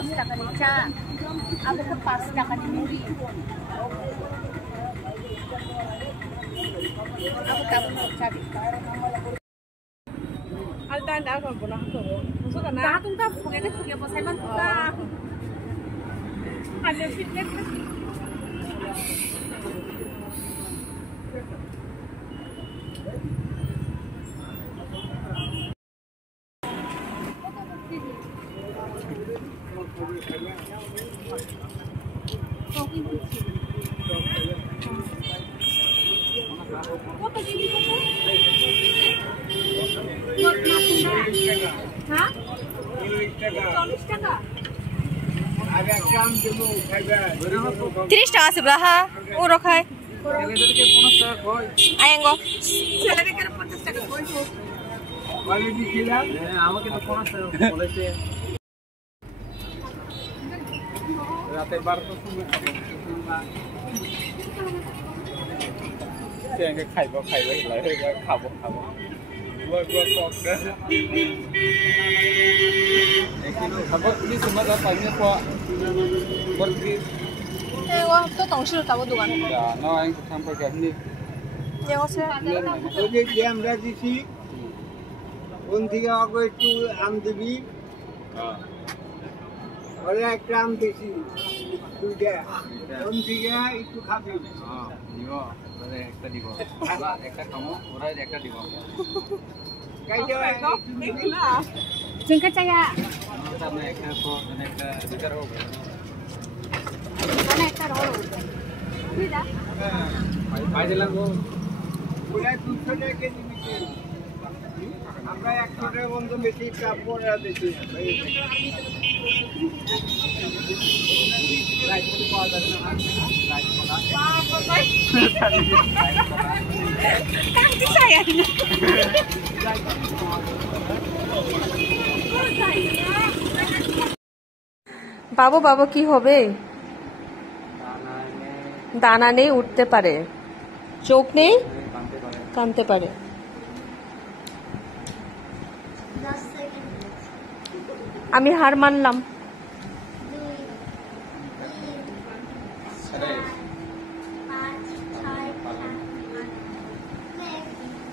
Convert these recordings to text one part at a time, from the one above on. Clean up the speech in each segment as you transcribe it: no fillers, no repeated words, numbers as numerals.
10 টাকা নি চা আমাকে 5 টাকা নি মুড়ি aku tahu cari Aldan dah kau pernah tu. Masuk kan? dah tu tak punya tu punya pasal man tu Ada fitness. Hah? 40 টাকা 30 টাকা sebelah ha. Oh rokai. Ayang go. ছেলেদের 50 টাকা কই হোক বলে দিছিলাম আমাকে তো 50 টাকা বলেছে রাতে 12টার সময় খাবো খাবো খাবো please mother pagnya po pergi Wah, tu tong shi tahu tu kan. ya now I'm sampai ke sini Yang saya. ওই যে আমরা দিছি কোন থেকে আগে একটু আম দিবি ওরে একটা আম দিছি দুইটা কোন থেকে একটু খাবি দিব ওরে একটা দিব একটা খামো ওরা একটা দিব কাইটা jengkat saya আমরা একটা তো একটা বিচার হবে mana একটা রোল বুঝা পাই দিলাম গো পুরা 200 টাকা কেজি দিছি আমরা 100 টাকা বন্ধ বেশি চাপ পড়া দিছি রাইট করে পাওয়া যাবে না রাইট কান্তি saya বাবু বাবু কি হবে দানা নেই উঠতে পারে চোখ নেই কানতে পারে আমি হার মানলাম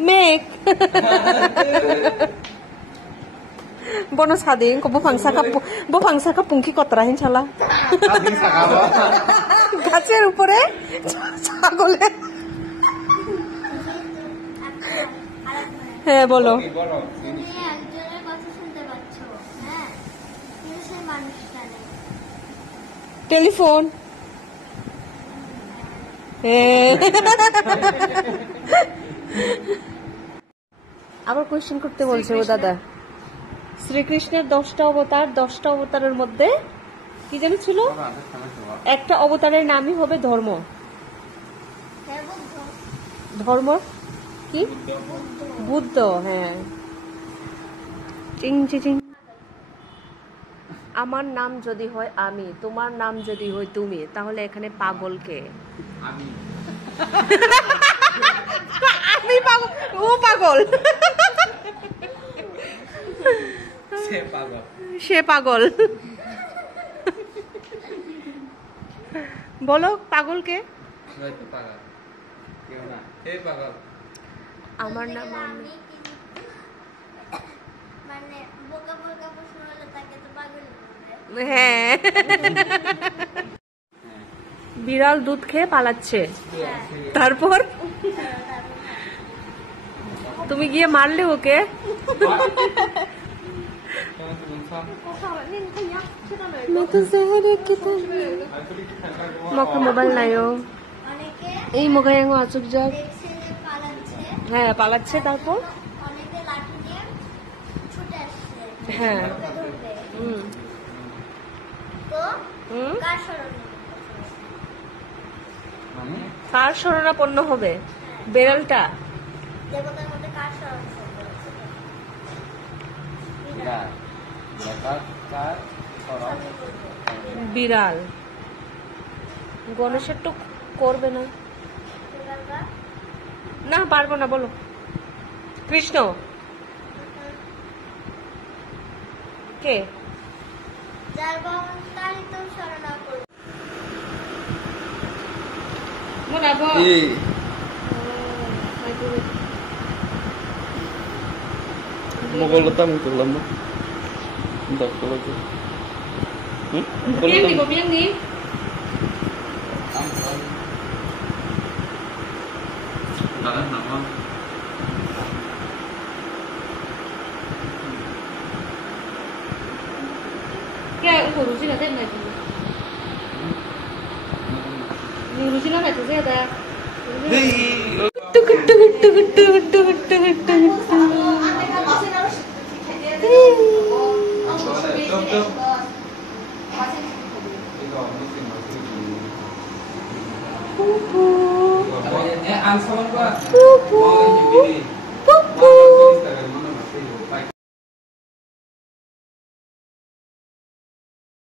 মেঘ bonus hading ko bufang sa ka pungki kotrahin chala গাছের উপরে ছাগলে হ্যাঁ বলো একজনের কথা শুনতে পাচ্ছ হ্যাঁ কিন্তু সেই মানুষটা নেই টেলিফোন আবার কোয়েশ্চেন করতে বলছে ও দাদা শ্রীকৃষ্ণের 10টা অবতার 10টা অবতারের মধ্যে কি জানি ছিল একটা অবতারের নামই হবে ধর্ম ধর্ম কি বুদ্ধ হ্যাঁ চিং চিং আমার নাম যদি হয় আমি তোমার নাম যদি হয় তুমি তাহলে এখানে পাগল কে আমি পাগল ও পাগল সে পাগল বলো পাগল কে আমার নাম মানে বোকা বোকা প্রশ্ন হলে তাকে তো পাগল বলবে হ্যাঁ বিড়াল দুধ খেয়ে পালাচ্ছে তারপর তুমি গিয়ে মারলে ওকে মকা মোবাইল নাইও অনেকে এই মোকা yang masuk jak দেখছে যে পালাচ্ছে হ্যাঁ পালাচ্ছে তারপর অনেকে লাঠি নিয়ে ছুটে আসছে হ্যাঁ ওকে ধরবে হুম তো হুম কার স্মরণে কার শরণাপন্ন হবে বেড়ালটা দেবতার মধ্যে কার স্মরণে বিড়াল গণেশের তো করবে না না পারবো না বলো কৃষ্ণ কে যার বাহন তারই তো শরণা করবে। Mau dapet? Mau kalau letak itu lama. Entah kalau itu. Kopi yang nih, kopi yang nih. Sekarang nama. Kayak urusin aja lagi. Urusin aja tuh saya ada. Answer apa? Mau ini.